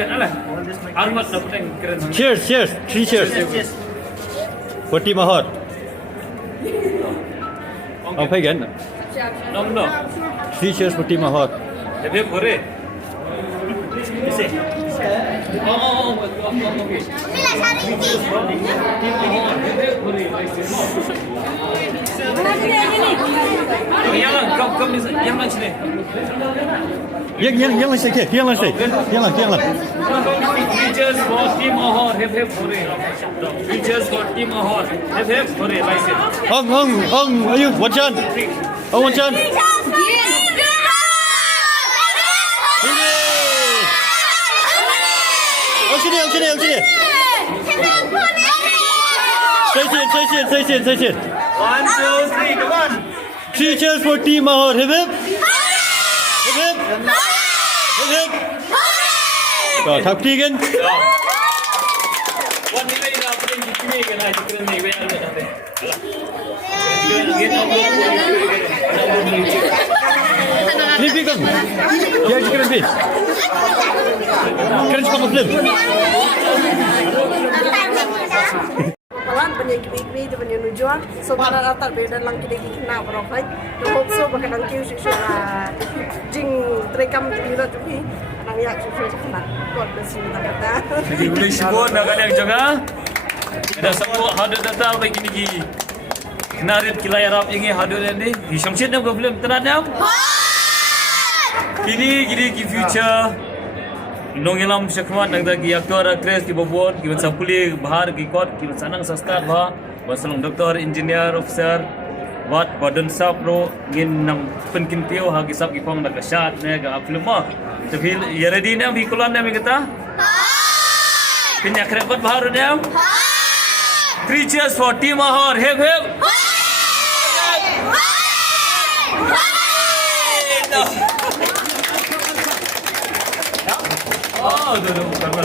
kan alah. Armat dapat yang keren. Cheers, cheers. 3 cheers. For Team Ahor. Ông phải gần. Nom no. 3 cheers for Team Ahor. Phip Hore. Bisa. Oh, okey. Yang ni, yang mana sini? Yang lah sikit, yang lah sikit. Yang lah. Features for Team Ahor, Heprit Hore. Features for Team Ahor, Heprit Hore. License. Ông, ayo, one chance. Oh, one chance. Ông sini. Say it. 1, 2, 3, come on. 3 cheers for Team Ahor. Hip. Rồi, thập thiกัน. One nilai dah apa yang dipilih kan ada keren ni banyak ada. Phlim kan? Ya, keren Phlim. Keren sama Phlim. Pelan penyegri di penyenujuan sebarang atar beda lang kita kena berapa tu hopso bakal kiu susu lah jing terekam bila tu ni nang yak susu kena God bless you kata Jadi boleh sebut nak kalian jaga. Ada semua hadir datang bagi ni. Kenarit kilai Arab ini hadir ni. Di Syamsid nak film teradam. Kini ki future nongelam syakmat nang dagi aktor aktris ki bobot ki sampuli bahar ki kot ki sanang sastar ba basalong doktor engineer officer wat badan sap ro ngin nam penkin tio ha ki sap ki pong nak shot ne ga film ma to fil ya ready na vi kulan na mi kata pinya krepat bahar ne 3 cheers for Team Ahor. Hip Oh, tu, kamu.